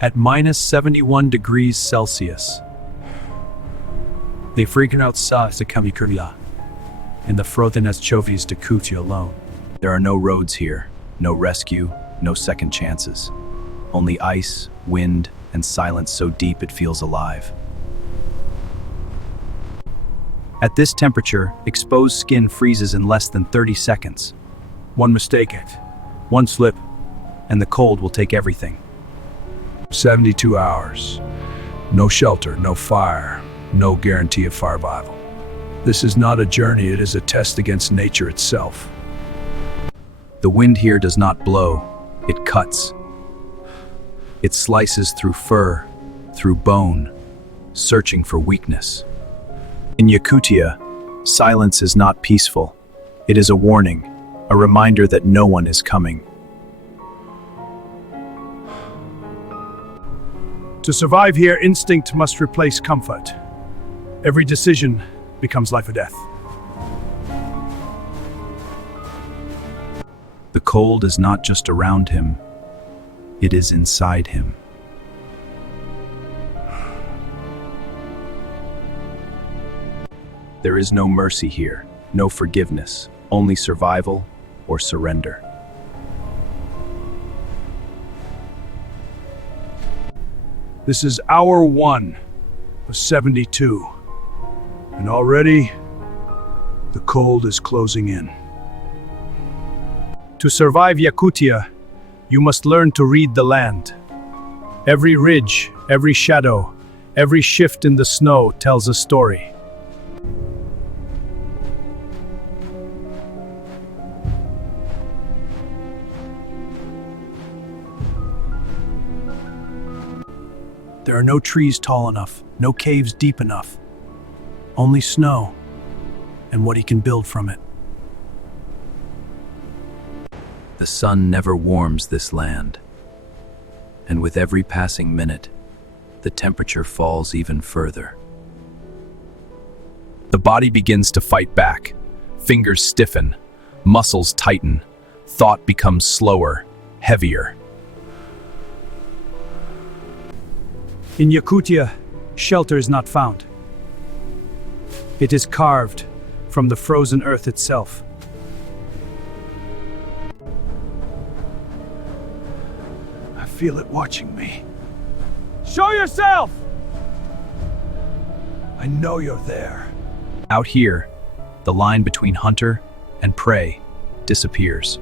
at minus 71 degrees Celsius. They freaking out sa Yakutia in the frozeness chovis de Yakutia alone. There are no roads here, no rescue, no second chances. Only ice, wind, and silence so deep it feels alive. At this temperature, exposed skin freezes in less than 30 seconds. One mistake, one slip, And the cold will take everything. 72 hours. No shelter, no fire, no guarantee of survival. This is not a journey, it is a test against nature itself. The wind here does not blow, it cuts. It slices through fur, through bone, searching for weakness. In Yakutia, silence is not peaceful. It is a warning, a reminder that no one is coming. To survive here, instinct must replace comfort. Every decision becomes life or death. The cold is not just around him, it is inside him. There is no mercy here, no forgiveness, only survival or surrender. This is hour 1 of 72, and already the cold is closing in. To survive Yakutia, you must learn to read the land. Every ridge, every shadow, every shift in the snow tells a story. There are no trees tall enough, no caves deep enough. Only snow, and what he can build from it. The sun never warms this land, and with every passing minute, the temperature falls even further. The body begins to fight back. Fingers stiffen, muscles tighten, thought becomes slower, heavier. In Yakutia, shelter is not found. It is carved from the frozen earth itself. I feel it watching me. Show yourself! I know you're there. Out here, the line between hunter and prey disappears.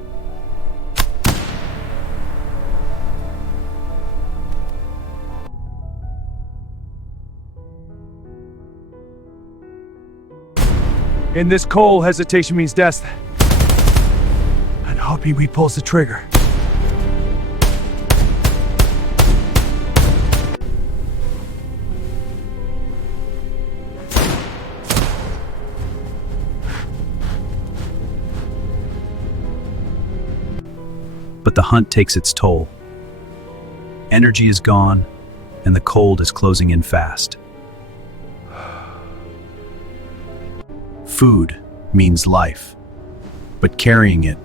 In this cold, hesitation means death. And Hoppy pulls the trigger. But the hunt takes its toll. Energy is gone, and the cold is closing in fast. Food means life, but carrying it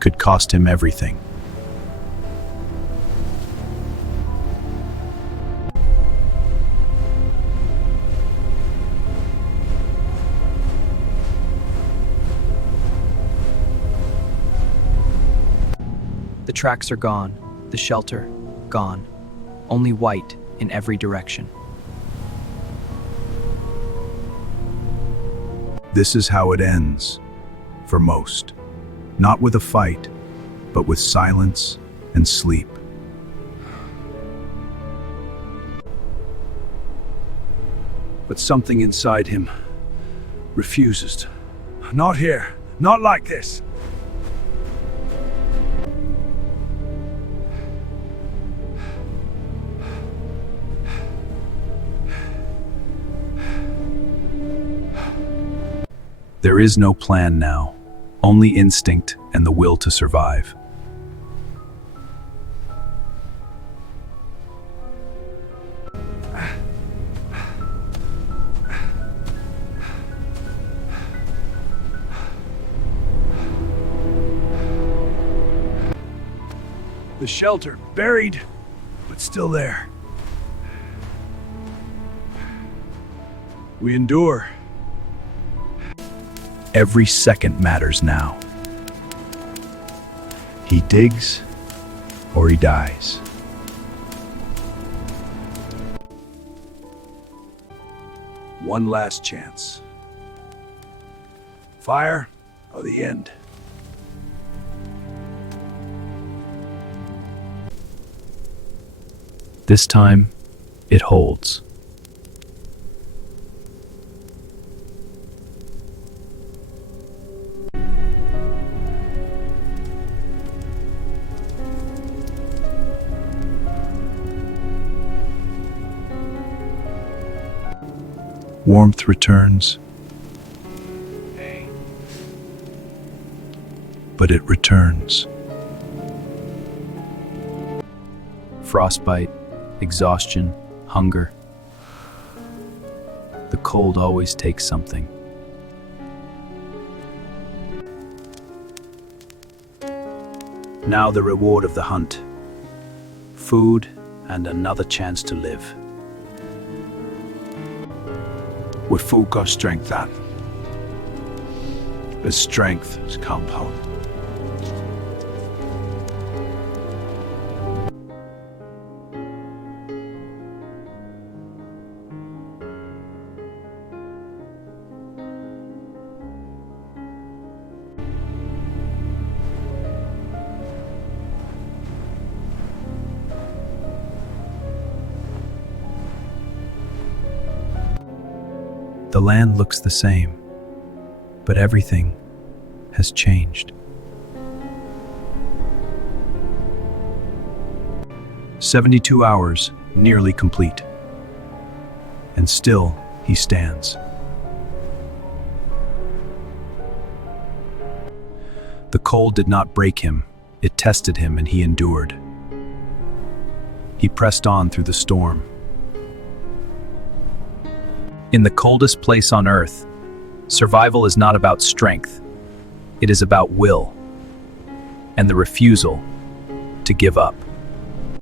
could cost him everything. The tracks are gone, the shelter gone, only white in every direction. This is how it ends, for most. Not with a fight, but with silence and sleep. But something inside him refuses to. Not here, not like this. There is no plan now, only instinct and the will to survive. The shelter buried, but it's still there. We endure. Every second matters now. He digs or he dies. One last chance. Fire or the end. This time, it holds. Warmth returns, but it returns. Frostbite, exhaustion, hunger. The cold always takes something. Now the reward of the hunt. Food and another chance to live. With food comes strength, that. The strength is compound. The land looks the same, but everything has changed. 72 hours, nearly complete. And still, he stands. The cold did not break him, it tested him and he endured. He pressed on through the storm. In the coldest place on Earth, survival is not about strength. It is about will and the refusal to give up.